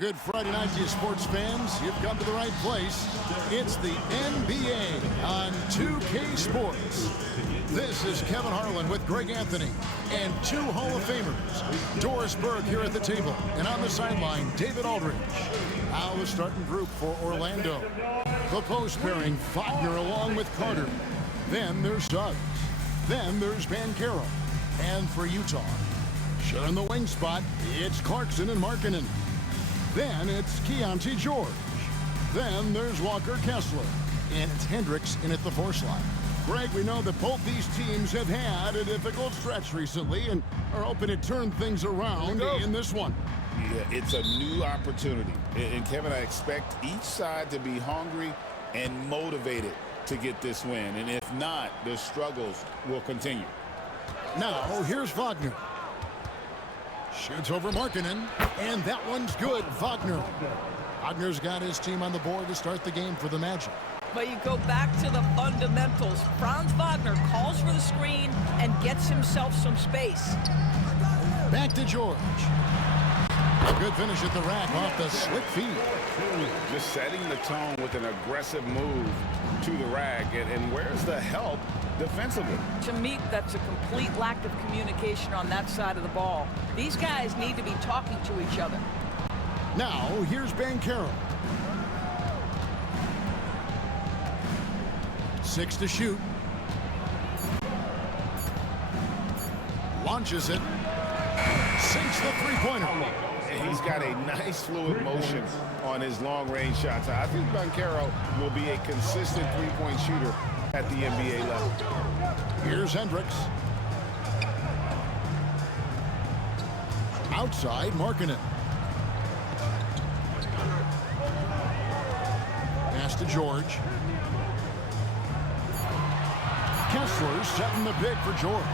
Good Friday night to you sports fans. You've come to the right place. It's the NBA on 2K Sports. This is Kevin Harlan with Greg Anthony and two Hall of Famers. Doris Burke here at the table, and on the sideline, David Aldridge. Now the starting group for Orlando. The post pairing, Wagner along with Carter. Then there's Suggs. Then there's Banchero. And for Utah, sharing the wing spot, it's Clarkson and Markkanen. Then it's Keontae George. Then there's Walker Kessler. And it's Hendricks in at the force line. Greg, we know that both these teams have had a difficult stretch recently and are hoping to turn things around in this one. Yeah, it's a new opportunity. And Kevin, I expect each side to be hungry and motivated to get this win. And if not, the struggles will continue. Now, here's Wagner. Shoots over Markkanen, and that one's good. Wagner. Wagner's got his team on the board to start the game for the Magic. But you go back to the fundamentals. Franz Wagner calls for the screen and gets himself some space. Back to George. A good finish at the rack off the slick feed. Just setting the tone with an aggressive move to the rack. And where's the help defensively? To me, that's a complete lack of communication on that side of the ball. These guys need to be talking to each other. Now, here's Banchero. 6 to shoot. Launches it. Sinks the three-pointer. He's got a nice fluid motion on his long-range shots. I think Banchero will be a consistent three-point shooter at the NBA level. Here's Hendricks. Outside, Markkanen. Pass to George. Kessler setting the pick for George.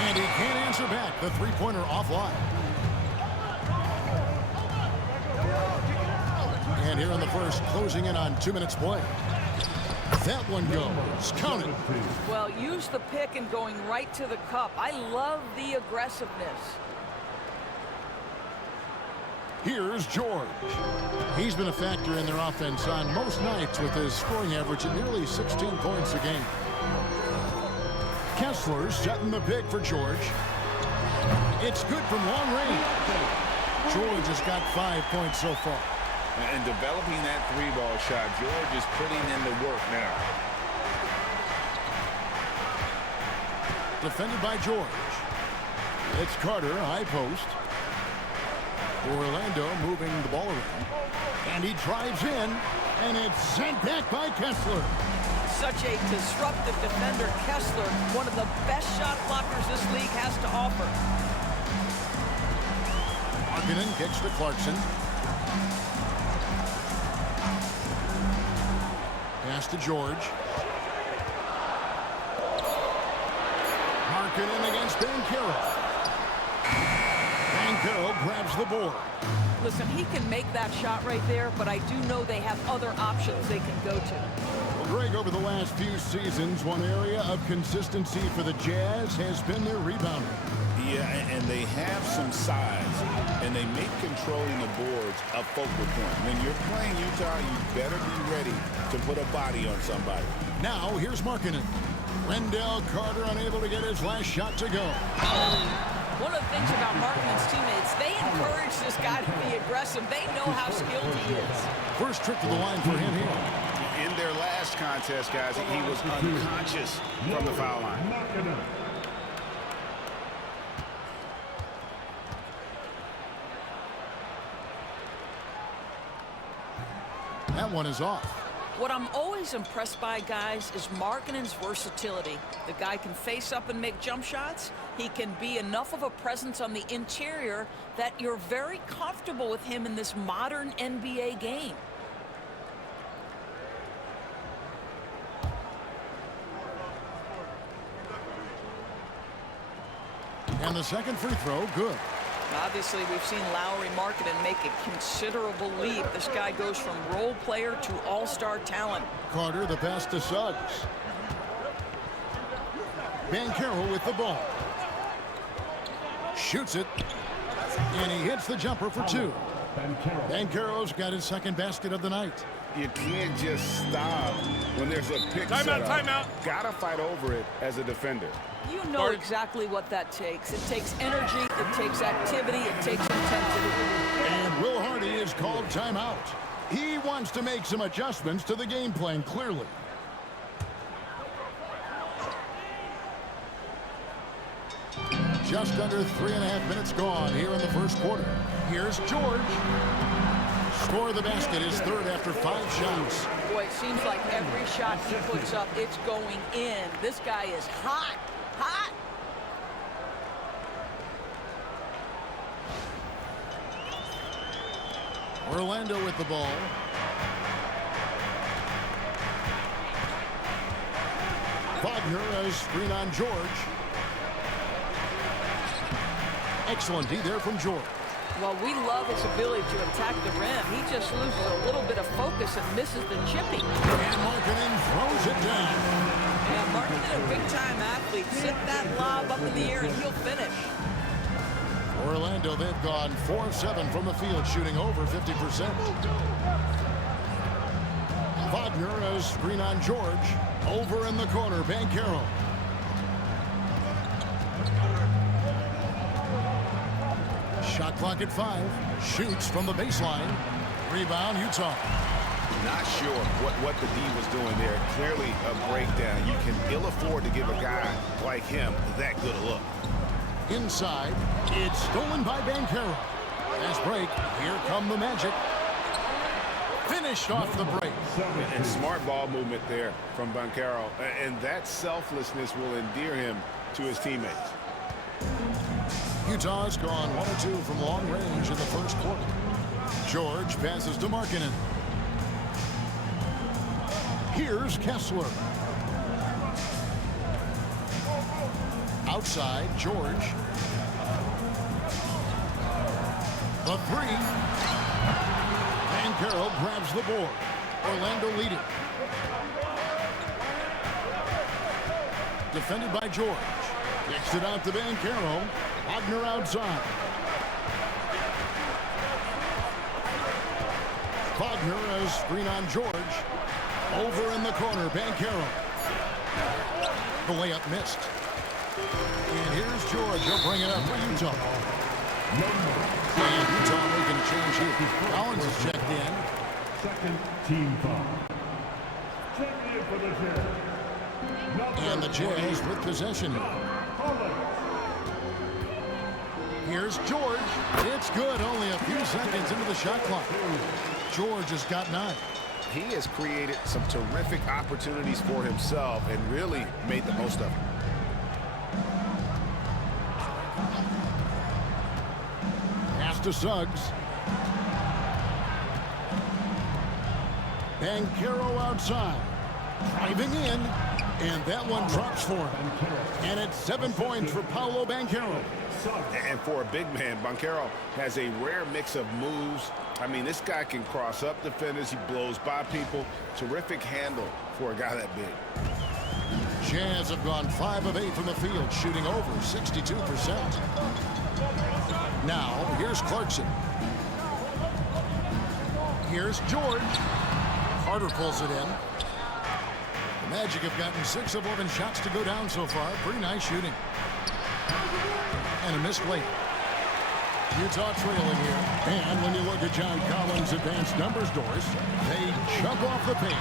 And he can't answer back. The three-pointer offline. And here in the first, closing in on 2 minutes play. That one goes. Count it. Well, use the pick and going right to the cup. I love the aggressiveness. Here's George. He's been a factor in their offense on most nights with his scoring average at nearly 16 points a game. Kessler setting the pick for George. It's good from long range. George has got 5 points so far. And developing that three-ball shot, George is putting in the work now. Defended by George. It's Carter, high post. Orlando moving the ball around. And he drives in, and it's sent back by Kessler. Such a disruptive defender, Kessler, one of the best shot blockers this league has to offer. Markkanen kicks to Clarkson. Pass to George. Markkanen against Banchero. Banchero grabs the board. Listen, he can make that shot right there, but I do know they have other options they can go to. Well, Greg, over the last few seasons, one area of consistency for the Jazz has been their rebounding. Yeah, and they have some size, and they make controlling the boards a focal point. When you're playing Utah, you better be ready to put a body on somebody. Now, here's Markkanen. Wendell Carter unable to get his last shot to go. One of the things about Markkanen's teammates, they encourage this guy to be aggressive. They know how skilled he is. First trip to the line for him here. In their last contest, guys, he was unconscious from the foul line. That one is off. What I'm always impressed by, guys, is Markkanen's versatility. The guy can face up and make jump shots. He can be enough of a presence on the interior that you're very comfortable with him in this modern NBA game. And the second free throw, good. Obviously, we've seen Lowry Markkanen make a considerable leap. This guy goes from role player to all-star talent. Carter, the pass to Suggs. Banchero with the ball. Shoots it. And he hits the jumper for two. Banchero's got his second basket of the night. You can't just stop when there's a pick set up. Timeout. Gotta fight over it as a defender. You know exactly what that takes. It takes energy, it takes activity, it takes intensity. And Will Hardy is called timeout. He wants to make some adjustments to the game plan, clearly. Just under 3.5 minutes gone here in the first quarter. Here's George. Score of the basket, his third after 5 shots. Boy, it seems like every shot he puts up, it's going in. This guy is hot. Hot. Orlando with the ball. Wagner as screen on George. Excellent D there from George. Well, we love his ability to attack the rim. He just loses a little bit of focus and misses the chipping. And Markkanen throws it down. Yeah, Markkanen, a big-time athlete. Sit that lob up in the air and he'll finish. Orlando, they've gone 4-7 from the field, shooting over 50%. Wagner as screen on George. Over in the corner, Banchero. Shot clock at 5. Shoots from the baseline. Rebound, Utah. Not sure what the D was doing there. Clearly a breakdown. You can ill afford to give a guy like him that good a look. Inside, it's stolen by Banchero. Fast break. Here come the Magic. Finished off the break. And smart ball movement there from Banchero. And that selflessness will endear him to his teammates. Utah's gone 1 or 2 from long range in the first quarter. George passes to Markkanen. Here's Kessler. Outside, George. The 3. Banchero grabs the board. Orlando leading. Defended by George. Kicks it out to Banchero. Wagner outside. Wagner as screen on George. Over in the corner, Banchero. The layup missed. And here's George. He'll bring it up for Utah. And Utah making a change here. Collins is checked in. Second team foul. Checking in for the Jazz. And the Jazz with possession here. Here's George. It's good. Only a few seconds into the shot clock. George has got 9. He has created some terrific opportunities for himself and really made the most of it. Pass to Suggs. Banchero outside. Driving in. And that one drops for him. And it's 7 points for Paolo Banchero. And for a big man, Banchero has a rare mix of moves. I mean, this guy can cross up defenders. He blows by people. Terrific handle for a guy that big. Jazz have gone 5 of 8 from the field, shooting over 62%. Now, here's Clarkson. Here's George. Carter pulls it in. The Magic have gotten 6 of 11 shots to go down so far. Pretty nice shooting. And a missed late. Utah trailing here. And when you look at John Collins' advanced numbers, Doris, they jump off the page.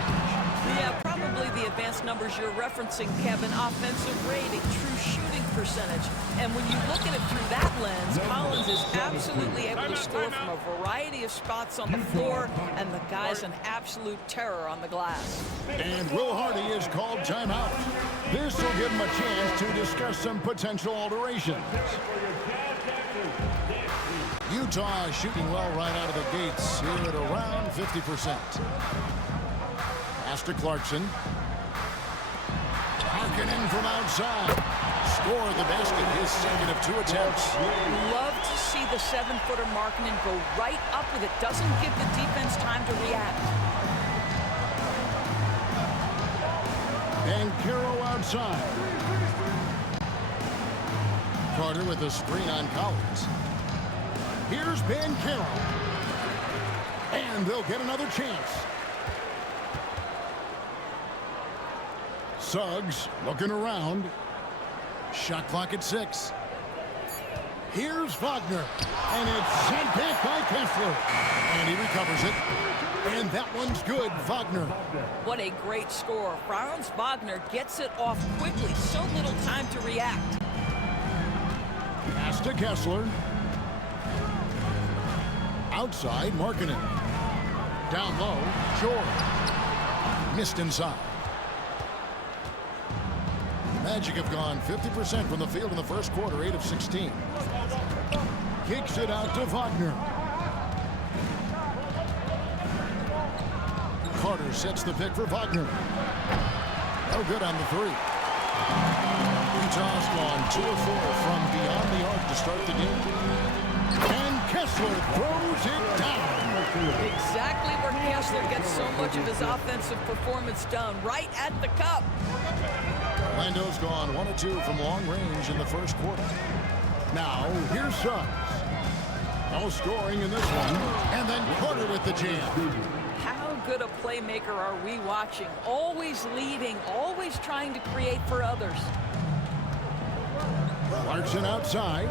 Yeah, probably the advanced numbers you're referencing, Kevin. Offensive rating, true shooting percentage. And when you look at it through that lens, Collins is absolutely able to score from a variety of spots on the floor, and the guy's an absolute terror on the glass. And Will Hardy is called timeout. This will give him a chance to discuss some potential alterations. Utah shooting well right out of the gates here at around 50%. Pass to Clarkson. Markkanen from outside. Score the basket, his second of 2 attempts. Love to see the 7-footer Markkanen go right up with it. Doesn't give the defense time to react. Banchero outside. Carter with a screen on Collins. Here's Bancaro. And they'll get another chance. Suggs looking around. Shot clock at 6. Here's Wagner. And it's sent back by Kessler. And he recovers it. And that one's good, Wagner. What a great score. Franz Wagner gets it off quickly. So little time to react. Pass to Kessler. Outside, Markkanen. Down low, George. Missed inside. Magic have gone 50% from the field in the first quarter, 8 of 16. Kicks it out to Wagner. Carter sets the pick for Wagner. No good on the 3. Utah's gone 2 of 4 from beyond the arc to start the game. And Kessler throws it down. Exactly where Kessler gets so much of his offensive performance done, right at the cup. Orlando's gone 1 of 2 from long range in the first quarter. Now, here's Suggs. No scoring in this one. And then Carter with the jam. How good a playmaker are we watching? Always leading, always trying to create for others. Clarkson outside.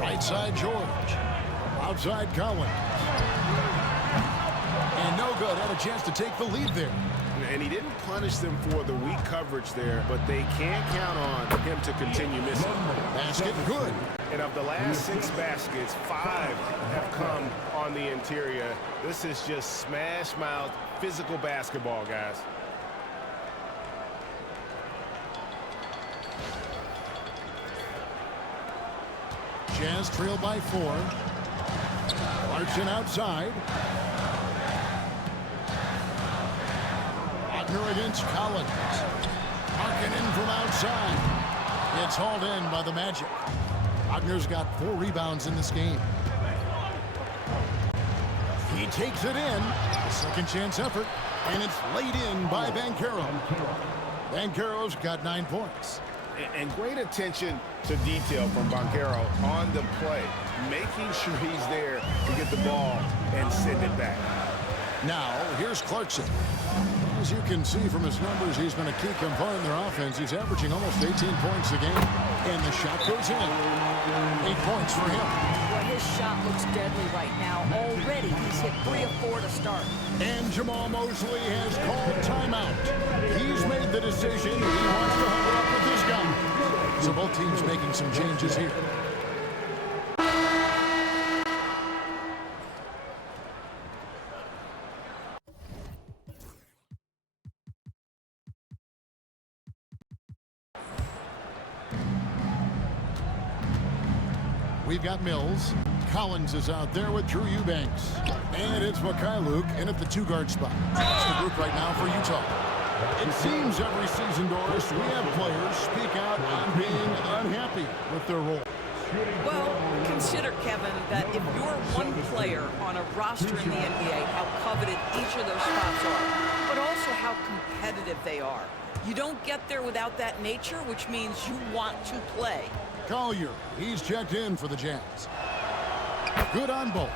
Right side, George. Outside, Collins. And no good. Had a chance to take the lead there. And he didn't punish them for the weak coverage there, but they can't count on him to continue missing. Basket good. And of the last 6 baskets, 5 have come on the interior. This is just smash mouth physical basketball, guys. Jazz trail by 4. Clarkson outside. Wagner against Collins. Markkanen from outside. It's hauled in by the Magic. Wagner's got 4 rebounds in this game. He takes it in. A second chance effort. And it's laid in by Bancaro. Bancaro's got 9 points. And great attention to detail from Bancaro on the play, making sure he's there to get the ball and send it back. Now, here's Clarkson. As you can see from his numbers, he's been a key component in their offense. He's averaging almost 18 points a game. And the shot goes in. 8 points for him. Well, his shot looks deadly right now. Already, he's hit 3 of 4 to start. And Jamal Mosley has called timeout. He's made the decision. He wants to huddle up with this guy. So both teams making some changes here. We've got Mills. Collins is out there with Drew Eubanks. And it's Mikhailuk in at the 2-guard spot. That's the group right now for Utah. It seems every season, Doris, we have players speak out on being unhappy with their role. Well, consider, Kevin, that if you're one player on a roster in the NBA, how coveted each of those spots are, but also how competitive they are. You don't get there without that nature, which means you want to play. Collier, he's checked in for the Jazz. Good on both.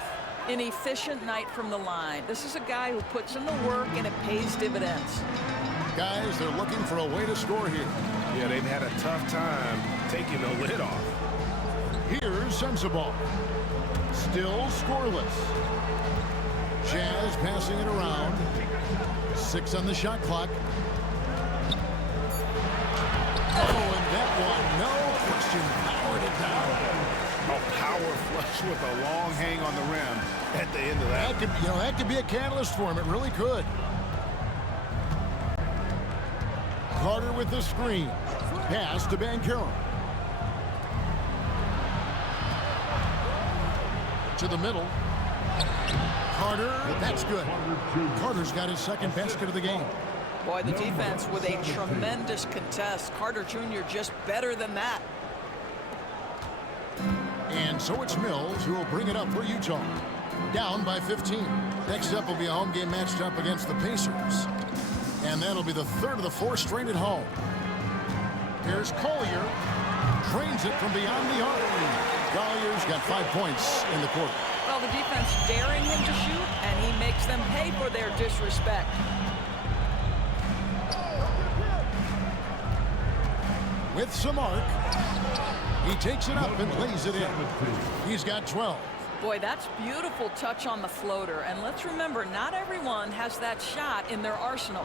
An efficient night from the line. This is a guy who puts in the work and it pays dividends. Guys, they're looking for a way to score here. Yeah, they've had a tough time taking the lid off. Here's Sensabaugh. Still scoreless. Jazz passing it around. 6 on the shot clock. Oh, and that one, no question, powered it down. A power flush with a long hang on the rim at the end of that. That could be a catalyst for him. It really could. Carter with the screen. Pass to Bancaro. To the middle. Carter, that's good. Carter's got his second basket of the game. Boy, the defense with a tremendous contest. Carter Jr. just better than that. And so it's Mills who will bring it up for Utah. Down by 15. Next up will be a home game matched up against the Pacers. And that'll be the third of the 4 straight at home. Here's Collier. Drains it from beyond the arc. Collier's got 5 points in the quarter. Well, the defense daring him to shoot, and he makes them pay for their disrespect. With some arc, he takes it up and lays it in. He's got 12. Boy, that's beautiful touch on the floater. And let's remember, not everyone has that shot in their arsenal.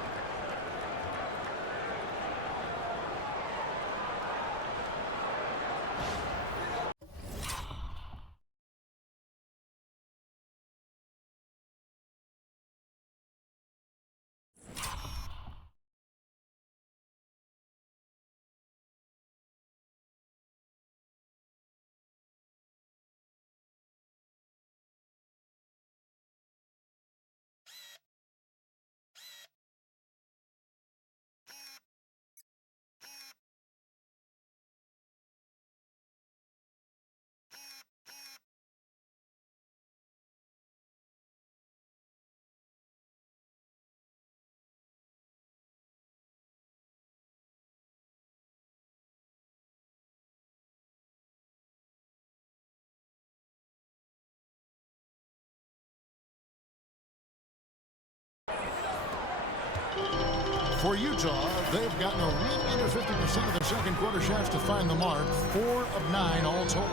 For Utah, they've gotten a little under 50% of their second quarter shots to find the mark. 4 of 9 all told.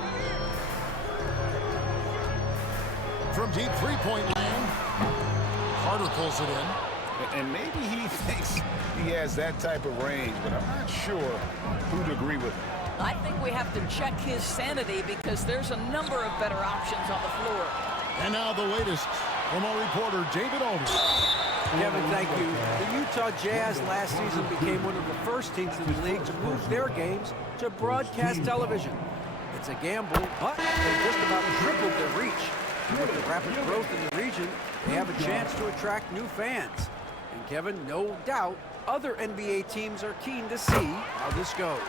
From deep three-point land, Carter pulls it in. And maybe he thinks he has that type of range, but I'm not sure who'd agree with him. I think we have to check his sanity because there's a number of better options on the floor. And now the latest from our reporter, David Aldridge. Kevin, thank you. The Utah Jazz last season became one of the first teams in the league to move their games to broadcast television. It's a gamble, but they just about tripled their reach. And with the rapid growth in the region, they have a chance to attract new fans. And Kevin, no doubt, other NBA teams are keen to see how this goes.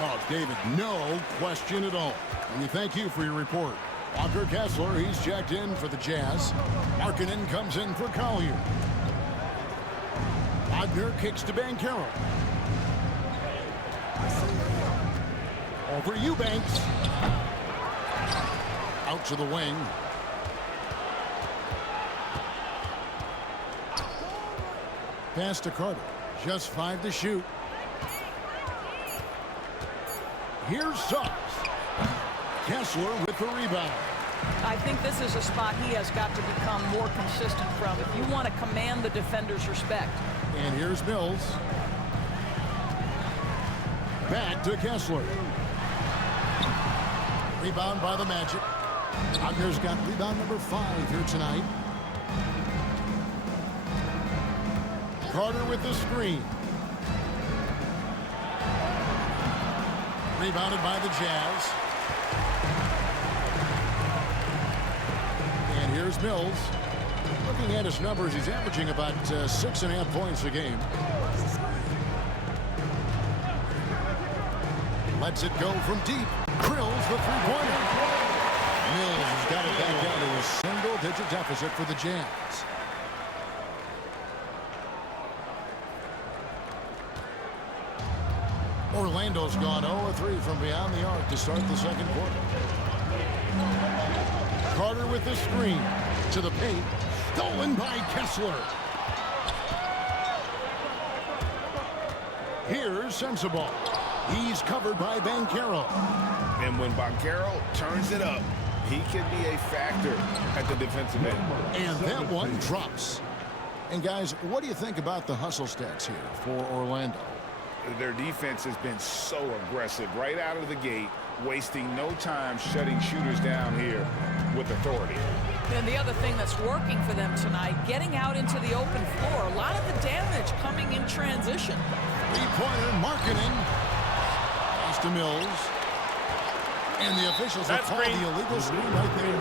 Oh, David, no question at all. And we thank you for your report. Walker Kessler, he's checked in for the Jazz. Markkanen comes in for Collier. Wagner kicks to Banchero. Over Eubanks. Out to the wing. Pass to Carter. Just 5 to shoot. Here's Suggs. Kessler with the rebound. I think this is a spot he has got to become more consistent from if you want to command the defender's respect. And here's Mills. Back to Kessler. Rebound by the Magic. Wagner's got rebound number 5 here tonight. Carter with the screen. Rebounded by the Jazz. And here's Mills. Looking at his numbers, he's averaging about 6.5 points a game. Lets it go from deep. Drills the three-pointer. Mills has got it back down to a single-digit deficit for the Jazz. Orlando's gone 0-3 from beyond the arc to start the second quarter. Carter with the screen to the paint. Stolen by Kessler. Here's Sensabaugh. He's covered by Banchero. And when Banchero turns it up, he can be a factor at the defensive end. And that one drops. And guys, what do you think about the hustle stats here for Orlando? Their defense has been so aggressive right out of the gate, wasting no time shutting shooters down here with authority. And the other thing that's working for them tonight, getting out into the open floor. A lot of the damage coming in transition. Three-pointer, Markkanen. Pass to Mills. And the officials have called the illegal screen right there.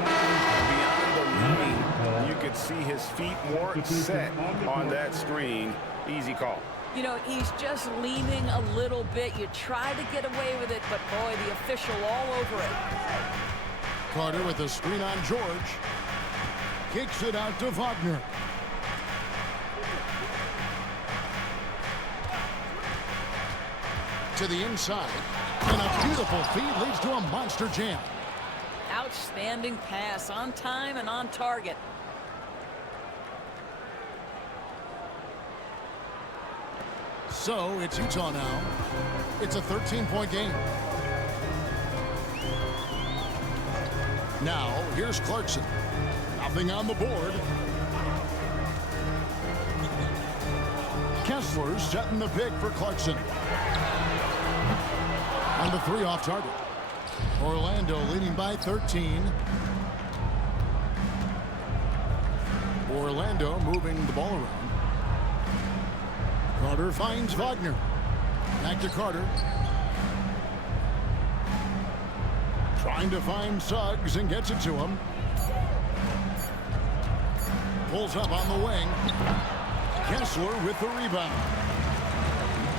Beyond the lane, you could see his feet weren't set on that screen. Easy call. You know, he's just leaning a little bit. You try to get away with it, but boy, the official all over it. Carter with a screen on George. Kicks it out to Wagner. To the inside. And a beautiful feed leads to a monster jam. Outstanding pass, on time and on target. So it's Utah now. It's a 13-point game. Now, here's Clarkson. Nothing on the board. Kessler's setting the pick for Clarkson. On the 3 off target. Orlando leading by 13. Orlando moving the ball around. Carter finds Wagner. Back to Carter. Trying to find Suggs and gets it to him. Pulls up on the wing. Kessler with the rebound.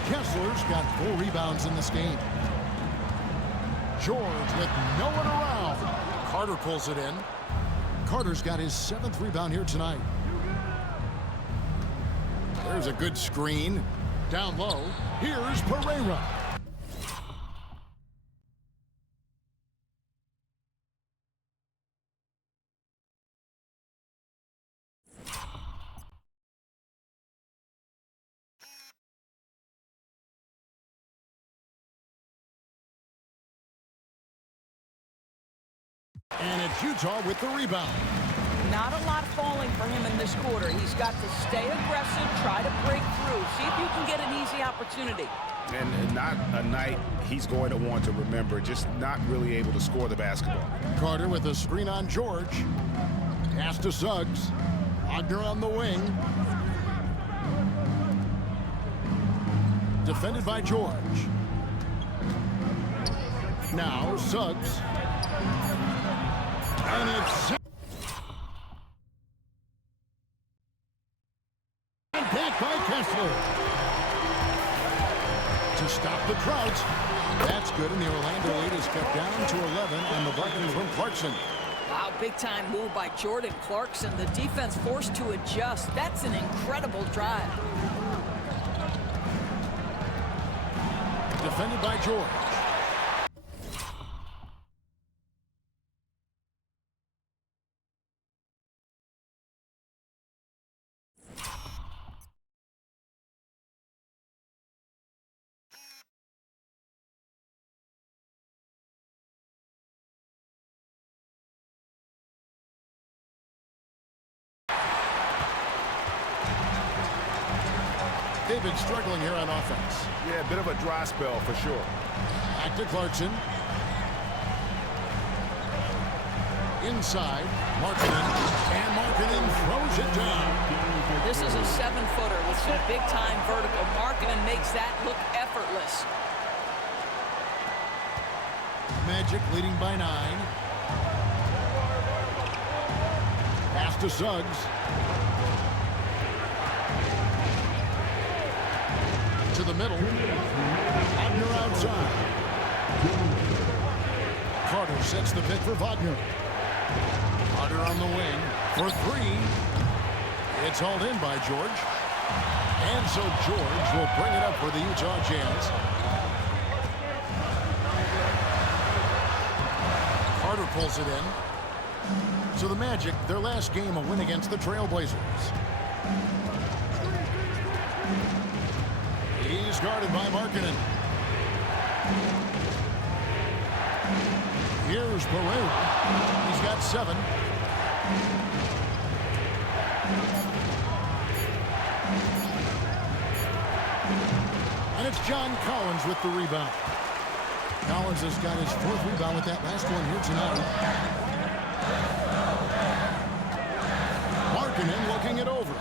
Kessler's got 4 rebounds in this game. George with no one around. Carter pulls it in. Carter's got his 7th rebound here tonight. There's a good screen. Down low. Here's Pereira. And it's Utah with the rebound. Not a lot falling for him in this quarter. He's got to stay aggressive, try to break through, see if you can get an easy opportunity. And not a night he's going to want to remember, just not really able to score the basketball. Carter with a screen on George. Pass to Suggs. Wagner on the wing. Defended by George. Now Suggs. And it's back by Kessler. To stop the drought. That's good, and the Orlando lead is cut down to 11 on the bucket from Clarkson. Wow, big-time move by Jordan Clarkson. The defense forced to adjust. That's an incredible drive. Defended by George. They've been struggling here on offense. Yeah, a bit of a dry spell for sure. Back to Clarkson. Inside, Markkanen, and Markkanen throws it down. This is a 7-footer with some big-time vertical. Markkanen makes that look effortless. Magic leading by 9. Pass to Suggs. To the middle. Wagner outside. Carter sets the pick for Wagner. Carter on the wing for 3. It's hauled in by George. And so George will bring it up for the Utah Jazz. Carter pulls it in. So the Magic, their last game, a win against the Trailblazers. He's guarded by Markkanen. Here's Pereira. He's got 7. And it's John Collins with the rebound. Collins has got his 4th rebound with that last one here tonight. Markkanen looking it over.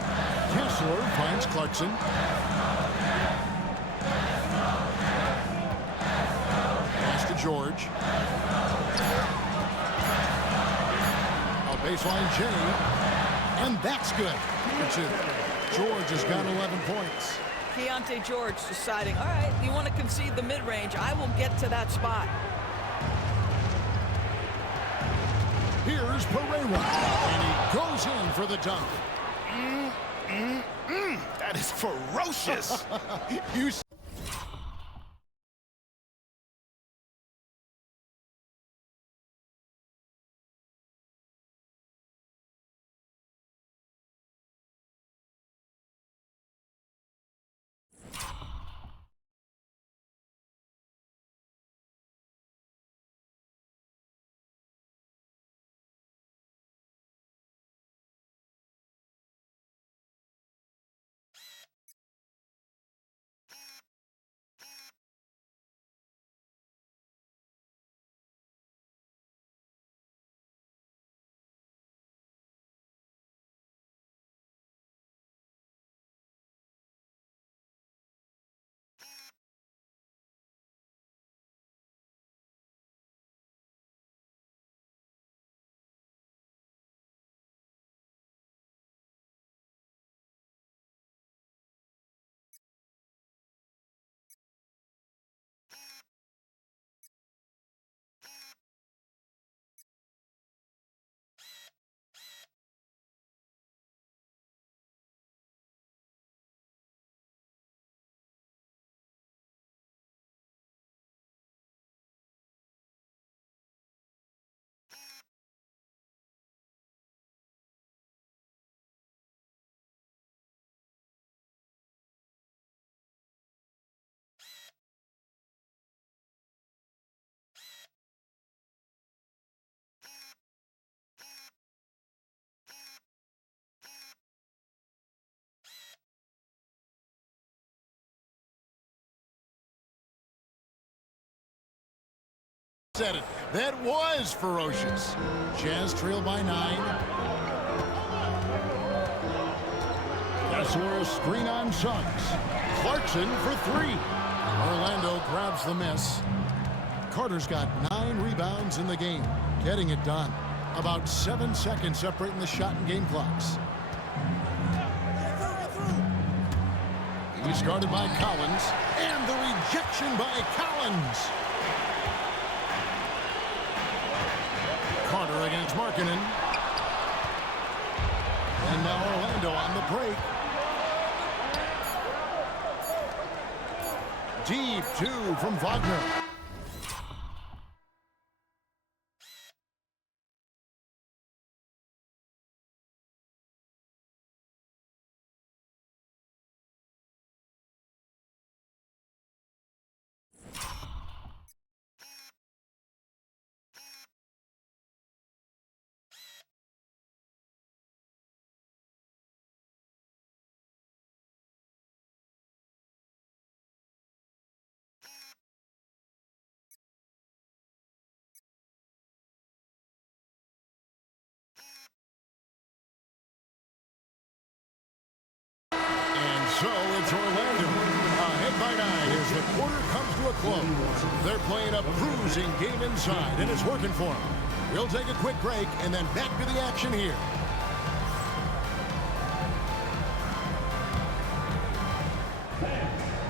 Kessler finds Clarkson. George. A baseline J. And that's good. George has got 11 points. Keontae George deciding, all right, you want to concede the mid-range, I will get to that spot. Here's Pereira. And he goes in for the dunk. That is ferocious. You said it. That was ferocious. Jazz trail by 9. Gasol screen on Suggs. Clarkson for 3. Orlando grabs the miss. Carter's got 9 rebounds in the game, getting it done. About 7 seconds separating the shot and game clocks. He's guarded by Collins, and the rejection by Collins. Carter against Markkanen. And now Orlando on the break. Deep 2 from Wagner. So it's Orlando ahead by 9 as the quarter comes to a close. They're playing a bruising game inside, and it's working for them. We'll take a quick break and then back to the action here.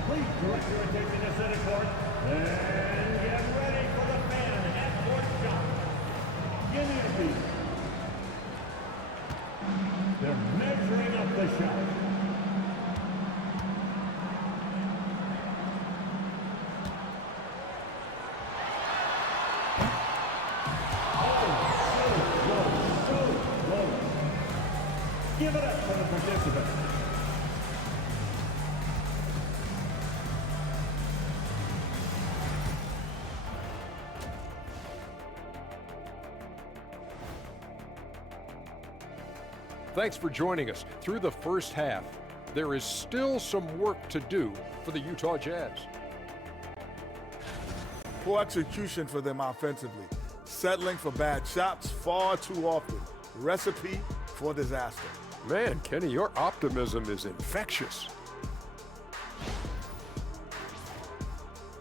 Please direct your attention to center court and get ready for the fan half-court shot. You need a beat. They're measuring up the shot. Give it up for the participants. Thanks for joining us through the first half. There is still some work to do for the Utah Jazz. Poor execution for them offensively. Settling for bad shots far too often. Recipe for disaster. Man, Kenny, your optimism is infectious.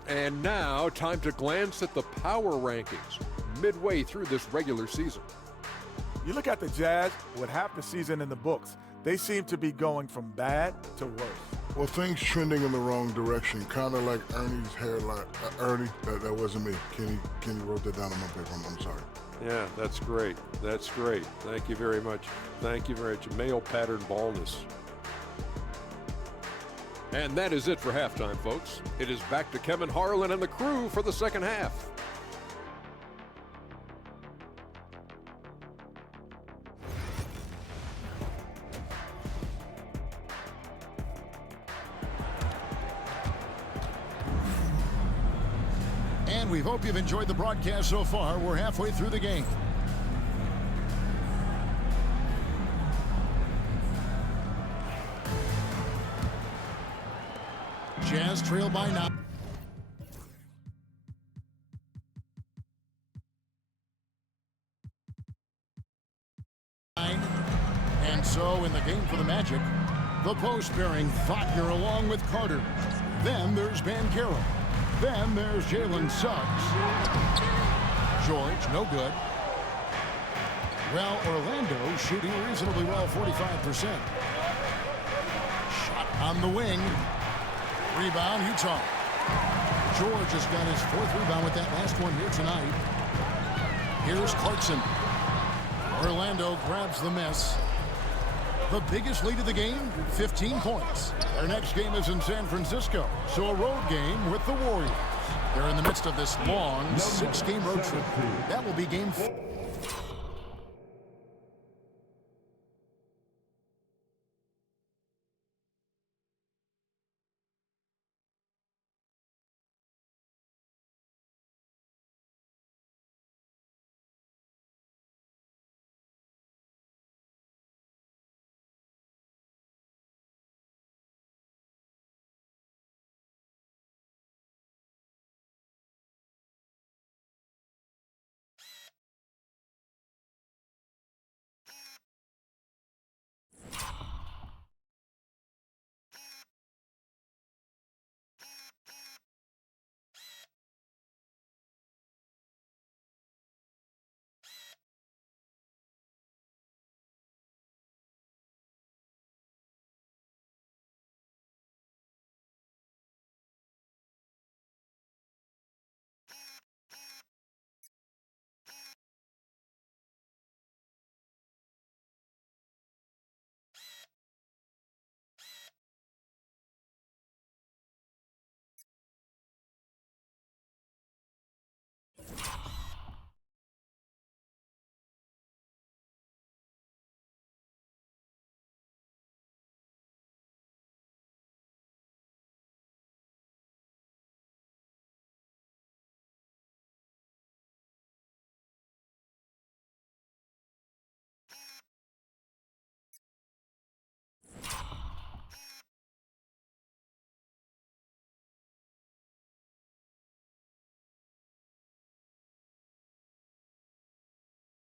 And now, time to glance at the power rankings midway through this regular season. You look at the Jazz with half the season in the books. They seem to be going from bad to worse. Well, things trending in the wrong direction, kind of like Ernie's hairline. Ernie, that wasn't me. Kenny wrote that down on my paper. I'm sorry. Yeah, that's great. That's great. Thank you very much. Thank you very much. Male pattern baldness. And that is it for halftime, folks. It is back to Kevin Harlan and the crew for the second half. And we hope you've enjoyed the broadcast so far. We're halfway through the game. Jazz trail by 9. And so in the game for the Magic, the post pairing Wagner along with Carter. Then there's Banchero. Then there's Jalen Suggs. George, no good. Well, Orlando shooting reasonably well, 45%. Shot on the wing. Rebound, Utah. George has got his 4th rebound with that last one here tonight. Here's Clarkson. Orlando grabs the miss. The biggest lead of the game, 15 points. Their next game is in San Francisco, so a road game with the Warriors. They're in the midst of this long 6-game road trip. That will be game 4.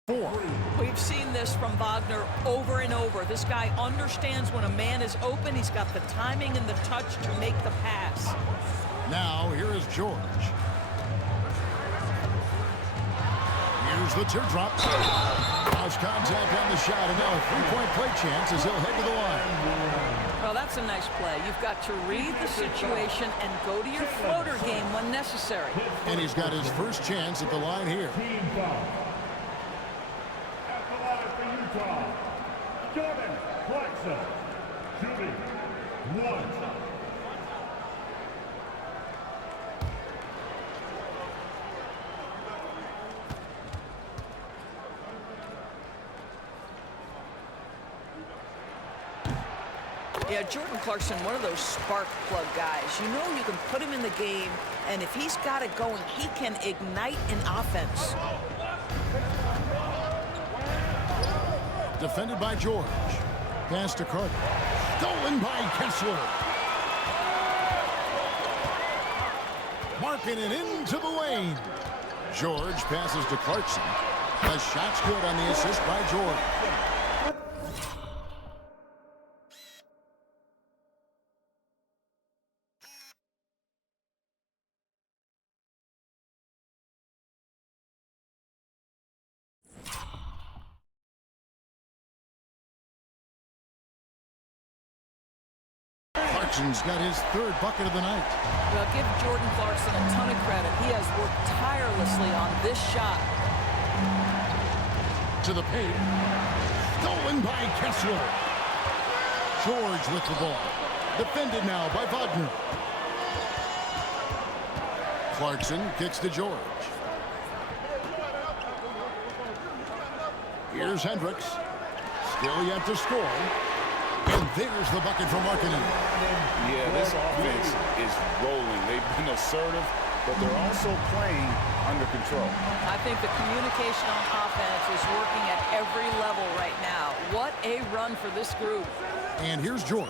4. We've seen this from Wagner over and over. This guy understands when a man is open. He's got the timing and the touch to make the pass. Now, here is George. Here's the teardrop. Cross contact on the shot, and now a three-point play chance as he'll head to the line. Well, that's a nice play. You've got to read the situation and go to your floater game when necessary. And he's got his first chance at the line here. Team foul. At the line for Utah, Jordan Clarkson, shooting 1. Yeah, Jordan Clarkson, one of those spark plug guys. You know you can put him in the game, and if he's got it going, he can ignite an offense. Defended by George. Pass to Carter. Stolen by Kessler. Marking it into the lane. George passes to Clarkson. The shot's good on the assist by George. Clarkson's got his third bucket of the night. Well, give Jordan Clarkson a ton of credit. He has worked tirelessly on this shot. To the paint. Stolen by Kessler. George with the ball. Defended now by Wagner. Clarkson kicks to George. Here's Hendricks. Still yet to score. And there's the bucket for Markkanen. Yeah, this offense is rolling. They've been assertive, but they're also playing under control. I think the communication on offense is working at every level right now. What a run for this group. And here's George.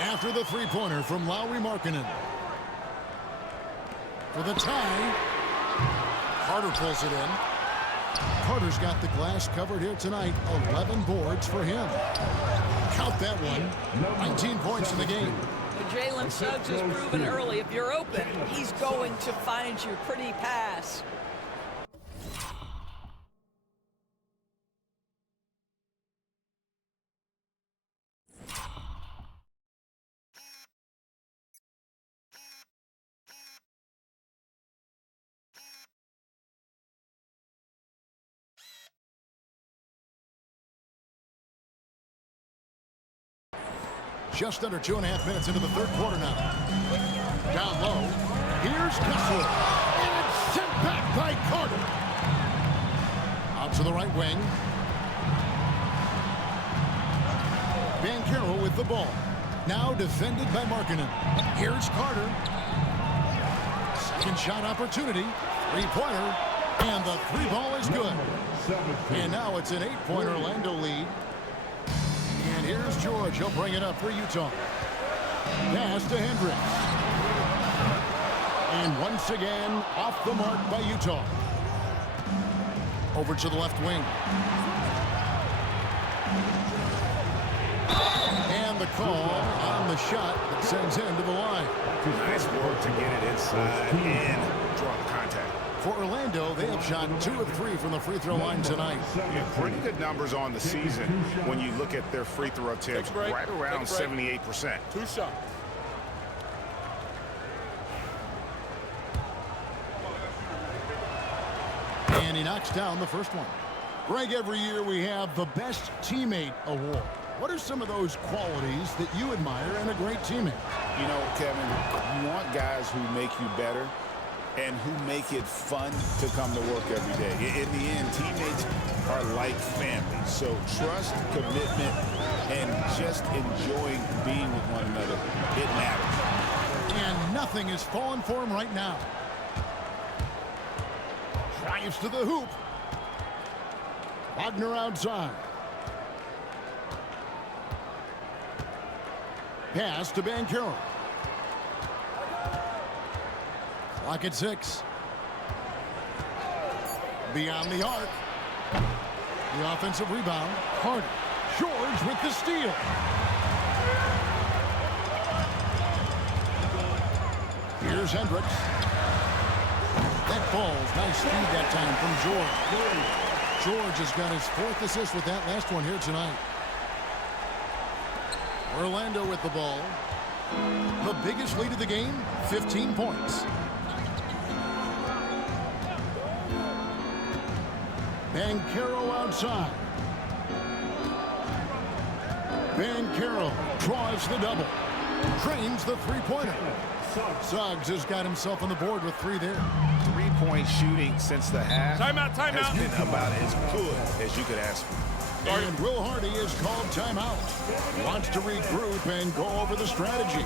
After the three-pointer from Lauri Markkanen. For the tie. Carter pulls it in. Carter's got the glass covered here tonight. 11 boards for him. Count that one. 19 points in the game. Jalen Suggs has proven early, if you're open, he's going to find you. Pretty pass. Just under 2.5 minutes into the third quarter now. Down low. Here's Kessler. And it's sent back by Carter. Out to the right wing. Banchero with the ball. Now defended by Markkanen. Here's Carter. Second shot opportunity. Three-pointer. And the three ball is good. And now it's an 8-point Orlando lead. And here's George. He'll bring it up for Utah. Pass to Hendricks. And once again, off the mark by Utah. Over to the left wing. And the call on the shot that sends him to the line. Nice work to get it inside and draw the contact. For Orlando, they have shot 2 of 3 from the free throw line tonight. Yeah, pretty good numbers on the season when you look at their free throw attempts, right around 78%. Two shots. And he knocks down the first one. Greg, every year we have the Best Teammate Award. What are some of those qualities that you admire in a great teammate? You know, Kevin, you want guys who make you better and who make it fun to come to work every day. In the end, teammates are like family. So trust, commitment, and just enjoying being with one another, it matters. And nothing is falling for him right now. Drives to the hoop. Wagner outside. Pass to Banchero. Clock at 6. Beyond the arc. The offensive rebound. Hardy. George with the steal. Here's Hendricks. That falls. Nice speed that time from George. George has got his 4th assist with that last one here tonight. Orlando with the ball. The biggest lead of the game, 15 points. Banchero outside. Banchero draws the double. Drains the three-pointer. Suggs has got himself on the board with 3 there. 3-point shooting since the half timeout. has been about as good as you could ask for. And Will Hardy is called timeout. Wants to regroup and go over the strategy.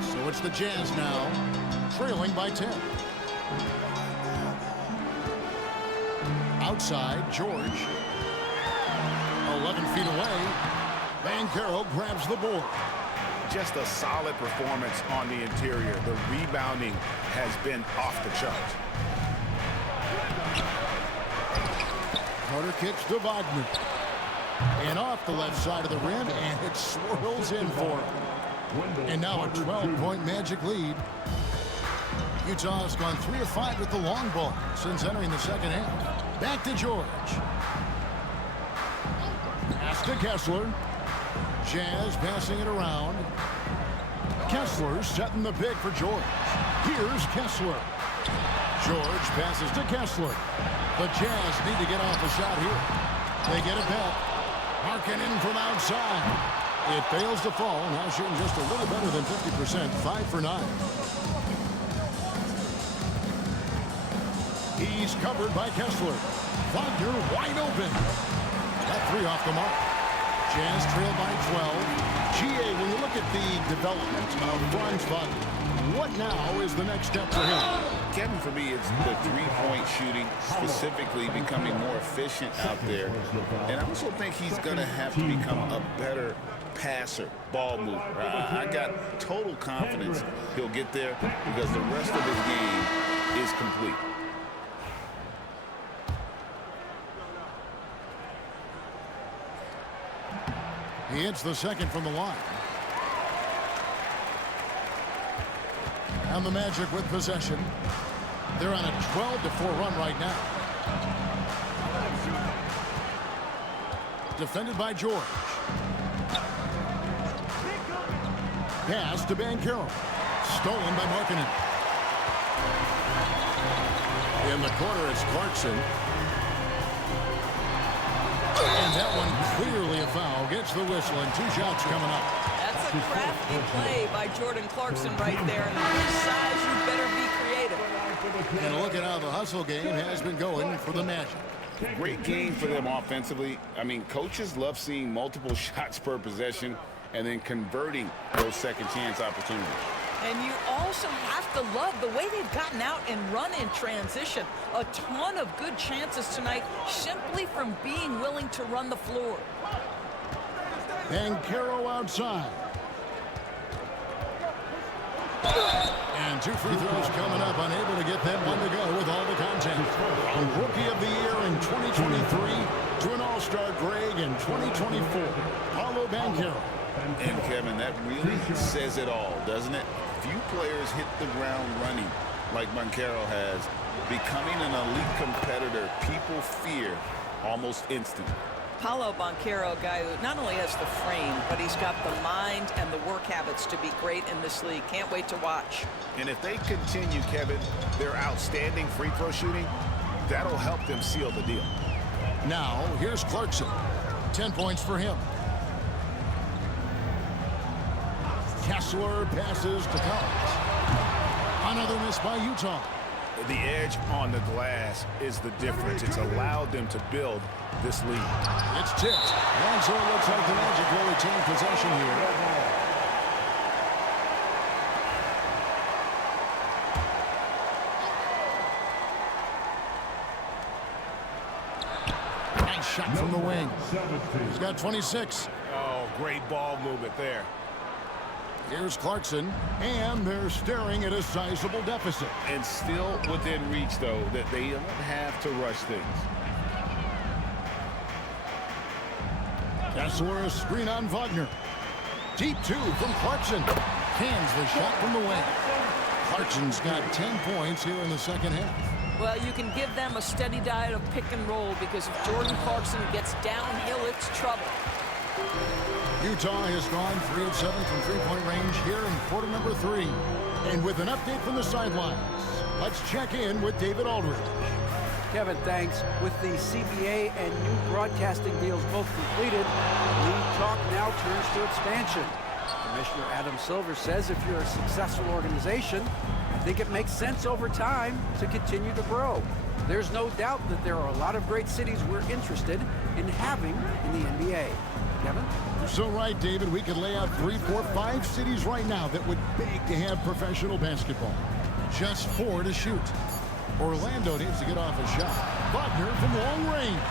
So it's the Jazz now, trailing by 10. Outside, George. 11 feet away. Banchero grabs the board. Just a solid performance on the interior. The rebounding has been off the charts. Carter kicks to Wagner. And off the left side of the rim, and it swirls in for him. And now a 12-point Magic lead. Utah has gone 3 of 5 with the long ball since entering the second half. Back to George. Pass to Kessler. Jazz passing it around. Kessler setting the pick for George. Here's Kessler. George passes to Kessler. The Jazz need to get off a shot here. They get it back. Markkanen from outside. It fails to fall. Now shooting just a little better than 50%. 5 for 9. He's covered by Kessler. Wagner wide open. That 3 off the mark. Jazz trail by 12. GA, when you look at the development of Franz Wagner, what now is the next step for him? Kevin, for me, it's the 3-point shooting, specifically becoming more efficient out there. And I also think he's going to have to become a better passer, ball mover. I got total confidence he'll get there because the rest of his game is complete. He hits the second from the line. And the Magic with possession. They're on a 12-4 run right now. Defended by George. Pass to Banchero. Stolen by Markkanen. In the corner, it's Clarkson. And that one clearly a foul. Gets the whistle, and 2 shots coming up. That's a crafty play by Jordan Clarkson right there. And at his size, you better be creative. And look at how the hustle game has been going for the Magic. Great game for them offensively. I mean, coaches love seeing multiple shots per possession and then converting those second chance opportunities. And you also have to love the way they've gotten out and run in transition. A ton of good chances tonight simply from being willing to run the floor. Banchero outside. And 2 free throws coming up, unable to get that one to go with all the content. From Rookie of the Year in 2023 to an All-Star Greg in 2024, Paulo Banchero. And Kevin, that really says it all, doesn't it? Few players hit the ground running like Banchero has. Becoming an elite competitor, people fear almost instantly. Paulo Banchero, a guy who not only has the frame, but he's got the mind and the work habits to be great in this league. Can't wait to watch. And if they continue, Kevin, their outstanding free throw shooting, that'll help them seal the deal. Now, here's Clarkson. 10 points for him. Kessler passes to Collins. Another miss by Utah. The edge on the glass is the difference. It's allowed them to build this lead. It's tipped. And so it looks like the Magic will retain possession here. Nice shot from the wing. He's got 26. Oh, great ball movement there. Here's Clarkson, and they're staring at a sizable deficit. And still within reach, though, that they don't have to rush things. Kessler, a screen on Wagner. Deep two from Clarkson. Cans the shot from the wing. Clarkson's got 10 points here in the second half. Well, you can give them a steady diet of pick and roll because if Jordan Clarkson gets downhill, it's trouble. Utah has gone 3 of 7 from three-point range here in quarter number 3. And with an update from the sidelines, let's check in with David Aldridge. Kevin, thanks. With the CBA and new broadcasting deals both completed, league talk now turns to expansion. Commissioner Adam Silver says if you're a successful organization, I think it makes sense over time to continue to grow. There's no doubt that there are a lot of great cities we're interested in having in the NBA. Kevin? You're so right, David. We could lay out 3, 4, 5 cities right now that would beg to have professional basketball. Just 4 to shoot. Orlando needs to get off a shot. Wagner from long range.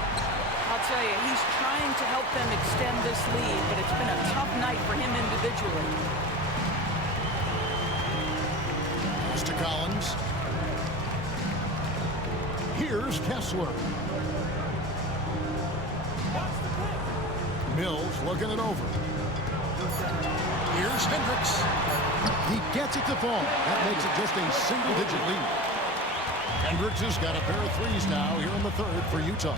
I'll tell you, he's trying to help them extend this lead, but it's been a tough night for him individually. Pass to Collins. Here's Kessler. Mills looking it over. Here's Hendricks. He gets it to fall. That makes it just a single-digit lead. Hendricks has got a pair of threes now here in the third for Utah.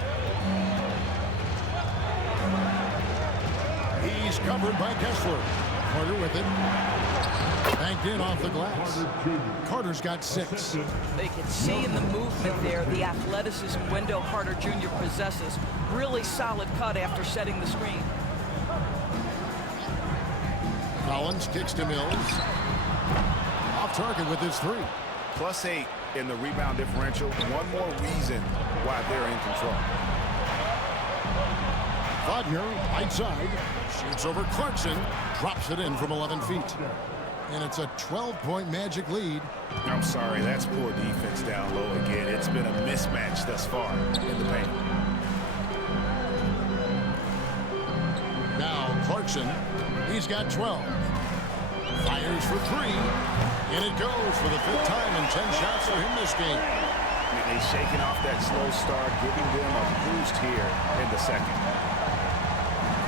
He's covered by Kessler. Carter with it. Banked in off the glass. Carter's got 6. They can see in the movement there the athleticism Wendell Carter Jr. possesses. Really solid cut after setting the screen. Collins kicks to Mills. Off target with his 3. +8 in the rebound differential. One more reason why they're in control. Wagner, right side, shoots over Clarkson, drops it in from 11 feet. And it's a 12-point Magic lead. I'm sorry, that's poor defense down low again. It's been a mismatch thus far in the paint. Now Clarkson, he's got 12. Fires for 3, and it goes for the 5th time in 10 shots for him this game. They're shaking off that slow start, giving them a boost here in the second.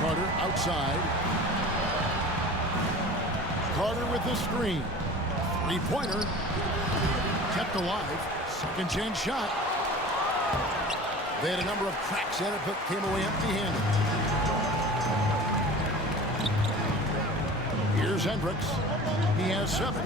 Carter outside. Carter with the screen. 3-pointer. Kept alive. Second chance shot. They had a number of cracks at it, but came away empty-handed. Here's Hendricks. He has 7.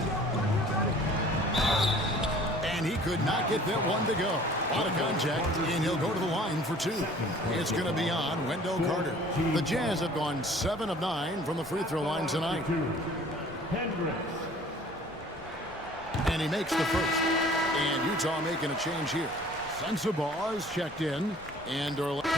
And he could not get that one to go. A lot of contact, and he'll go to the line for 2. It's going to be on Wendell Carter. The Jazz have gone 7 of 9 from the free throw line tonight. And he makes the first. And Utah making a change here. Sensabaugh is checked in, and Orlando.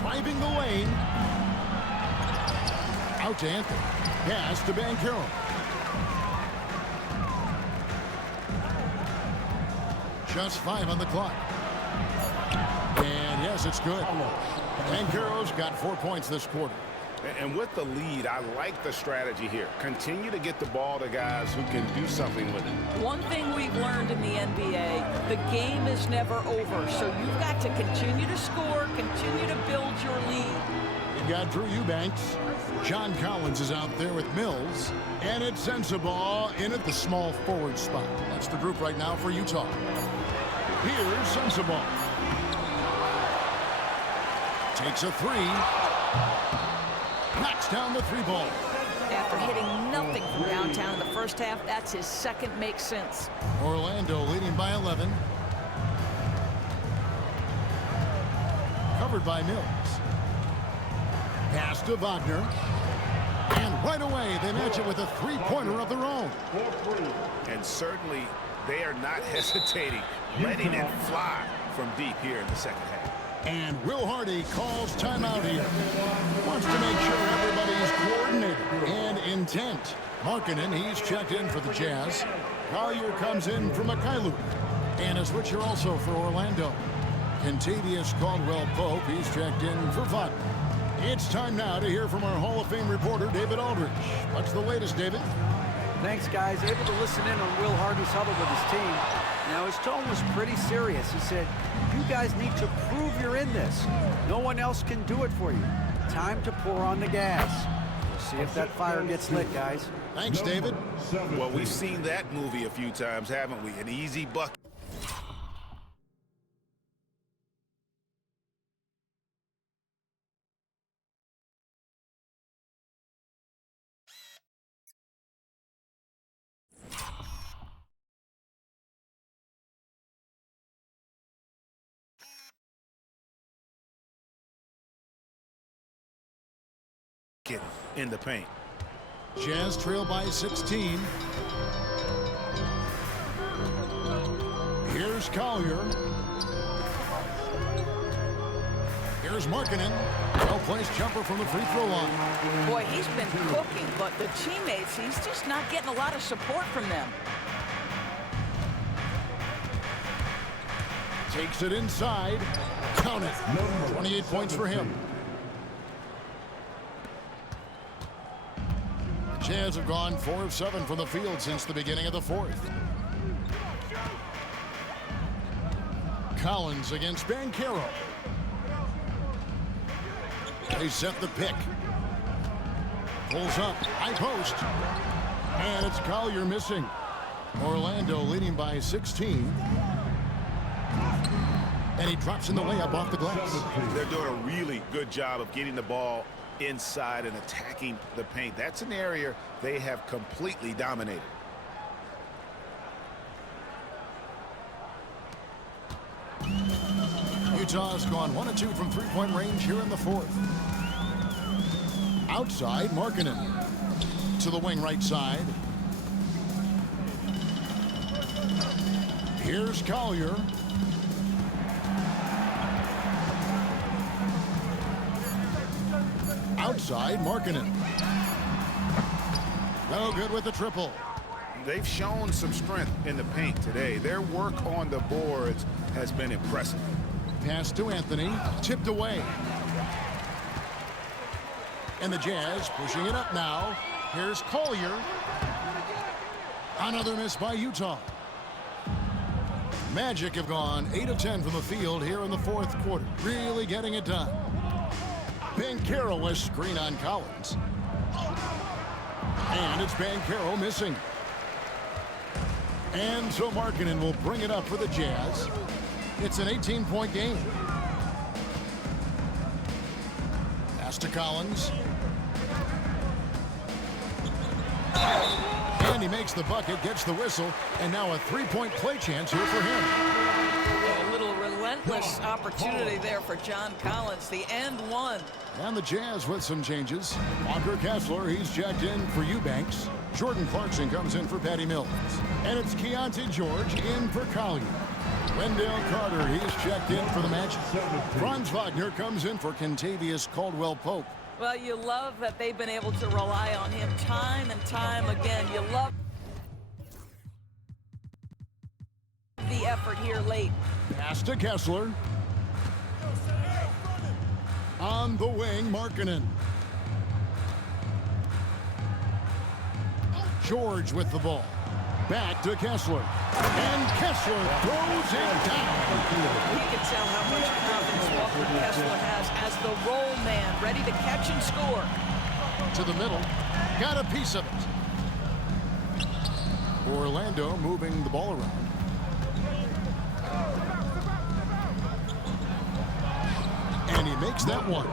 Driving the lane. Out to Anthony. Pass to Banchero. Just 5 on the clock. And yes, it's good. Banchero's got 4 points this quarter. And with the lead, I like the strategy here. Continue to get the ball to guys who can do something with it. One thing we've learned in the NBA, the game is never over. So you've got to continue to score, continue to build your lead. You got Drew Eubanks. John Collins is out there with Mills. And it's Sensabaugh in at the small forward spot. That's the group right now for Utah. Here's Sensabaugh. Takes a 3. Knocks down the 3 ball. After hitting nothing from downtown in the first half, that's his second make sense. Orlando leading by 11. Covered by Mills. Pass to Wagner. And right away, they match it with a 3-pointer of their own. And certainly They are not hesitating, letting it fly from deep here in the second half. And Will Hardy calls timeout here. Wants to make sure everybody's coordinated and intent. Markkanen, he's checked in for the Jazz. Collier comes in for Mikhailuk. And a switcher also for Orlando. Kentavious Caldwell-Pope, he's checked in for Vaughn. It's time now to hear from our Hall of Fame reporter, David Aldridge. What's the latest, David? Thanks, guys. Able to listen in on Will Hardy's huddle with his team. Now, his tone was pretty serious. He said, you guys need to prove you're in this. No one else can do it for you. Time to pour on the gas. We'll see if that fire gets lit, guys. Thanks, David. Well, we've seen that movie a few times, haven't we? An easy bucket. In the paint. Jazz trail by 16. Here's Collier. Here's Markkanen. Well-placed jumper from the free throw line. Boy, he's been cooking, but the teammates, he's just not getting a lot of support from them. Takes it inside. Count it. 28 points for him. Jazz have gone 4 of 7 from the field since the beginning of the fourth. Collins against Banchero. They set the pick. Pulls up, high post. And it's Collier missing. Orlando leading by 16. And he drops in the layup off the glass. They're doing a really good job of getting the ball inside and attacking the paint. That's an area they have completely dominated. Utah's gone 1 of 2 from three-point range here in the fourth. Outside, Markkanen to the wing right side. Here's Collier. Outside, Markkanen. No good with the triple. They've shown some strength in the paint today. Their work on the boards has been impressive. Pass to Anthony, tipped away. And the Jazz pushing it up now. Here's Collier. Another miss by Utah. Magic have gone 8 of 10 from the field here in the fourth quarter. Really getting it done. Banchero was screen on Collins. And it's Banchero missing. And so Markkanen will bring it up for the Jazz. It's an 18-point game. Pass to Collins. And he makes the bucket, gets the whistle, and now a three-point play chance here for him. A little relentless opportunity there for John Collins, the and one. And the Jazz with some changes. Walker Kessler, he's checked in for Eubanks. Jordan Clarkson comes in for Patty Mills. And it's Keontae George in for Collier. Wendell Carter, he's checked in for the Magic. Franz Wagner comes in for Kentavious Caldwell-Pope. Well, you love that they've been able to rely on him time and time again. You love the effort here late. Pass to Kessler. On the wing, Markkanen. George with the ball. Back to Kessler. And Kessler throws it down. You can tell how much confidence Walker Kessler has as the roll man, ready to catch and score. To the middle. Got a piece of it. Orlando moving the ball around. And he makes that one.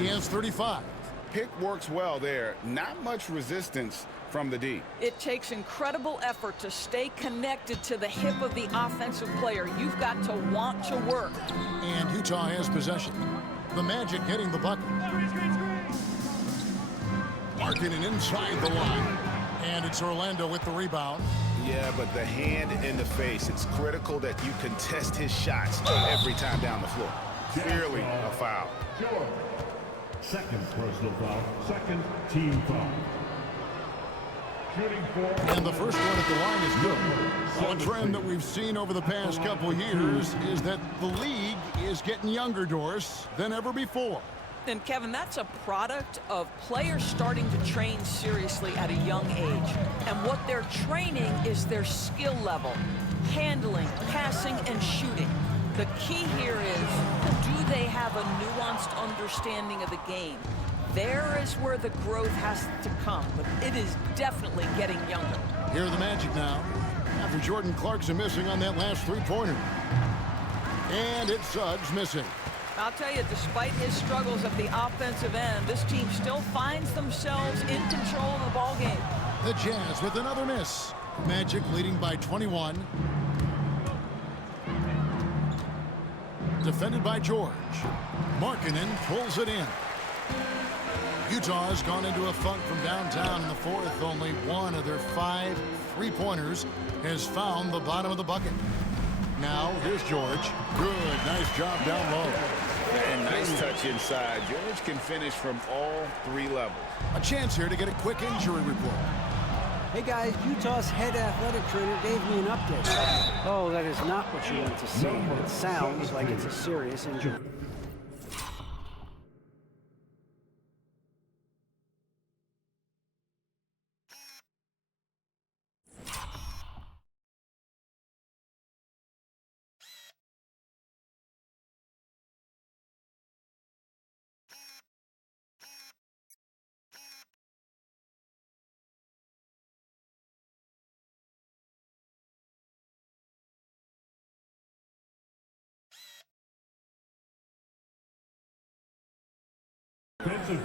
He has 35. Pick works well there. Not much resistance from the D. It takes incredible effort to stay connected to the hip of the offensive player. You've got to want to work. And Utah has possession. The Magic getting the bucket. Markkanen inside the line. And it's Orlando with the rebound. Yeah, but the hand in the face, it's critical that you contest his shots every time down the floor. Clearly a foul. George. Second personal foul. Second team foul. Shooting for. And the first one at the line is good. Well, a trend that we've seen over the past couple years is that the league is getting younger, Doris, than ever before. And Kevin, that's a product of players starting to train seriously at a young age. And what they're training is their skill level, handling, passing, and shooting. The key here is, do they have a nuanced understanding of the game? There is where the growth has to come, but it is definitely getting younger. Here are the Magic now, after Jordan Clarkson missing on that last three-pointer. And it's Suggs missing. I'll tell you, despite his struggles at the offensive end, this team still finds themselves in control of the ball game. The Jazz with another miss. Magic leading by 21. Defended by George. Markkanen pulls it in. Utah's gone into a funk from downtown in the fourth. Only one of their 5 three-pointers has found the bottom of the bucket. Now, here's George. Good, nice job down low. And nice touch inside. George can finish from all 3 levels. A chance here to get a quick injury report. Hey guys, Utah's head athletic trainer gave me an update. Oh, that is not what you want to see. It sounds like it's a serious injury.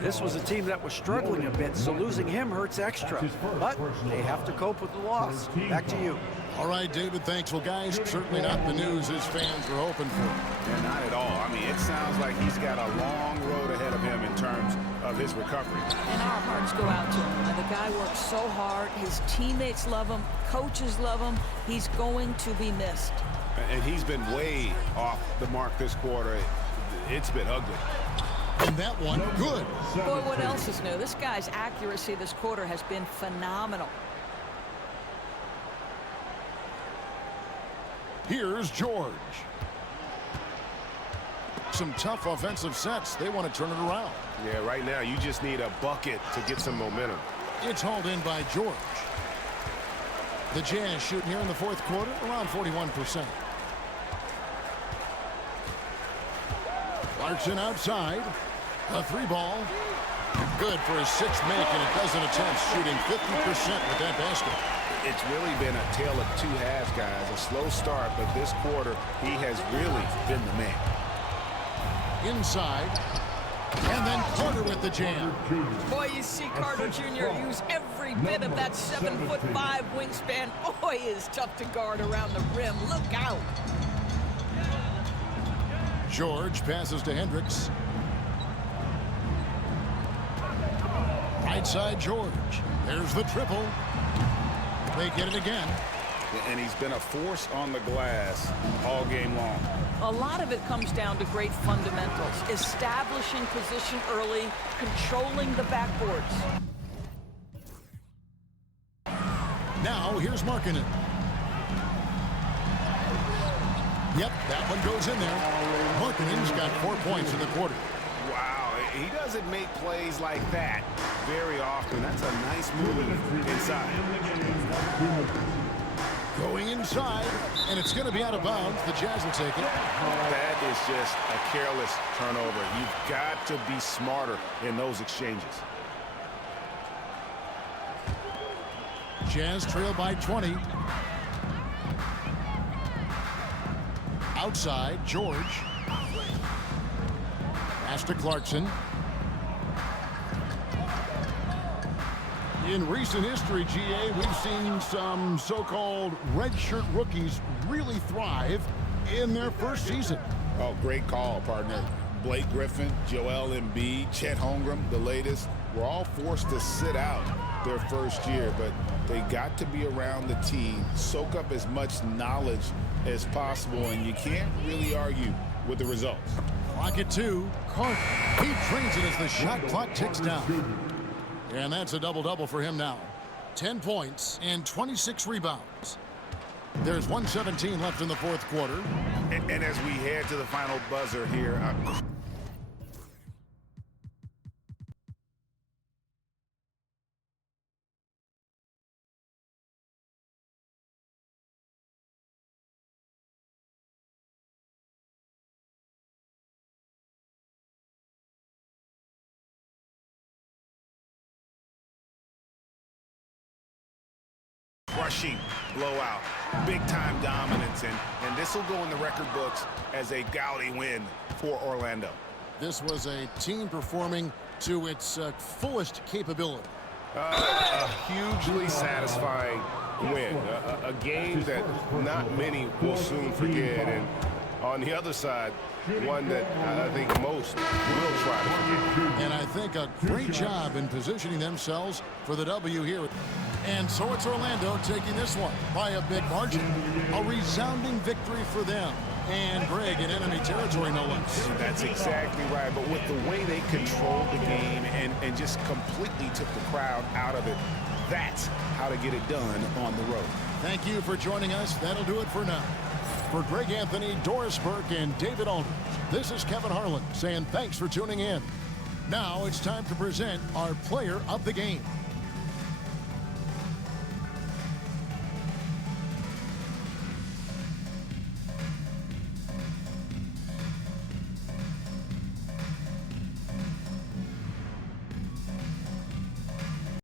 This was a team that was struggling a bit, so losing him hurts extra. But they have to cope with the loss. Back to you. All right, David, thanks. Well, guys, certainly not the news his fans were hoping for. Yeah, not at all. I mean, it sounds like he's got a long road ahead of him in terms of his recovery. And our hearts go out to him. The guy works so hard. His teammates love him. Coaches love him. He's going to be missed. And he's been way off the mark this quarter. It's been ugly. And that one, good. Boy, what else is new? This guy's accuracy this quarter has been phenomenal. Here's George. Some tough offensive sets. They want to turn it around. Yeah, right now you just need a bucket to get some momentum. It's hauled in by George. The Jazz shooting here in the fourth quarter around 41%. Clarkson outside. A 3-ball. Good for his 6th make, and a dozen attempts, shooting 50% with that basket. It's really been a tale of 2 halves, guys. A slow start, but this quarter, he has really been the man. Inside. And then Carter with the jam. Boy, you see Carter Jr. use every bit of that 7'5" wingspan. Boy, is tough to guard around the rim. Look out. George passes to Hendricks. Right side George. There's the triple. They get it again. And he's been a force on the glass all game long. A lot of it comes down to great fundamentals. Establishing position early, controlling the backboards. Now here's Markkanen. Yep, that one goes in there. Markkanen's got 4 points in the quarter. Wow, he doesn't make plays like that very often. That's a nice move inside. Going inside, and it's going to be out of bounds. The Jazz will take it. That is just a careless turnover. You've got to be smarter in those exchanges. Jazz trail by 20. Outside, George. Pass to Clarkson. In recent history, GA, we've seen some so-called redshirt rookies really thrive in their first season. Oh, great call, partner. Blake Griffin, Joel Embiid, Chet Holmgren, the latest, were all forced to sit out their first year, but they got to be around the team, soak up as much knowledge as possible, and you can't really argue with the results. Clock at 2. Carter, he trains it as the shot clock ticks down. And that's a double-double for him now. 10 points and 26 rebounds. There's 1:17 left in the fourth quarter. And as we head to the final buzzer here, crushing blowout, big-time dominance, and this will go in the record books as a gaudy win for Orlando. This was a team performing to its fullest capability. A hugely satisfying win, a game that not many will soon forget, and on the other side, one that I think most will try to forget. And I think a great job in positioning themselves for the W here. And so it's Orlando taking this one by a big margin. A resounding victory for them. And Greg in enemy territory, no less. That's exactly right. But with the way they controlled the game and just completely took the crowd out of it, that's how to get it done on the road. Thank you for joining us. That'll do it for now. For Greg Anthony, Doris Burke, and David Aldridge, this is Kevin Harlan saying thanks for tuning in. Now it's time to present our player of the game.